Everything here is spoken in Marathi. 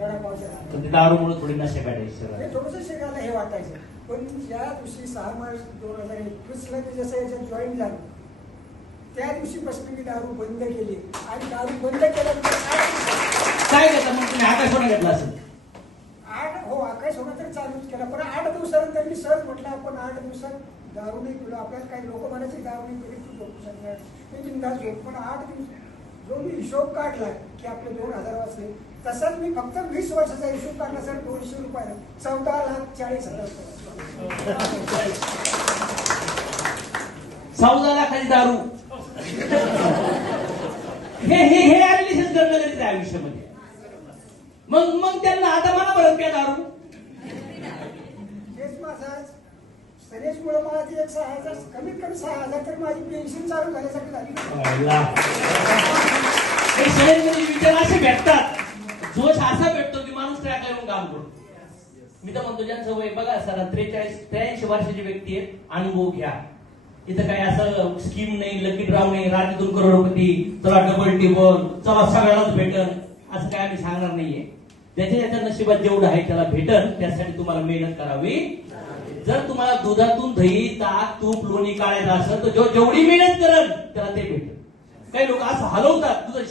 वडापावच्या तर ते दारूमुळे थोडी नशा काढायची. थोडंसं शिकायला हे वाटायचं. पण ज्या दिवशी 6 मार्च 2021ला मी जसं याच्यात जॉईन झालो त्या दिवशीपासून मी दारू बंद केली. आणि दारू बंद केल्यानंतर काय घेतलं मग तुम्ही? आकाशवाणी घेतला असेल. आकाश होणं तर चालूच केला. पण 8 दिवसानंतर मी सहज म्हटलं आपण 8 दिवसात दारू नाही पिलो. आपल्याला काही लोक म्हणायचे दारू नाही पिली तू झोपू शकणार मी बिनधास्त झोप. पण 8 दिवस जो मी हिशोब काढला की आपले 2000 वाचले तसंच मी फक्त 20 वर्षाचा हिशोब काढला सर 200 रुपयाला 14,40,000. 14 लाखाची दारू. हे ऍनिमेशन करणं गरजेचं आहे आयुष्यामध्ये. मग त्यांना आता मला बरं काय दारू. हेच माझा सनेशमुळे मला ती 6,000 कमीत कमी 6,000 तर माझी पेन्शन चालू झाल्यासाठी झाली. विचार असे भेटतात. जोश असा भेटतो की माणूस ट्रॅक करून काम करतो. मी तर म्हणतो ज्यांचं वय बघा सर 43-83 वर्षाची व्यक्ती आहे, अनुभव घ्या. इथं काही असं स्कीम नाही, लकी ड्राव नाही, राज्यातून करोडपती, चला डबल टेबल, चला सगळ्यालाच भेटन असं काय आम्ही सांगणार नाहीये. ज्याच्या नशिबात जेवढं आहे त्याला भेटन. त्यासाठी तुम्हाला मेहनत करावी. जर तुम्हाला दुधातून दही, ताक, तूप, लोणी काढायचं असेल तर जेवढी मेहनत करल त्याला ते भेटल. काही लोक असं हलवतात तुझं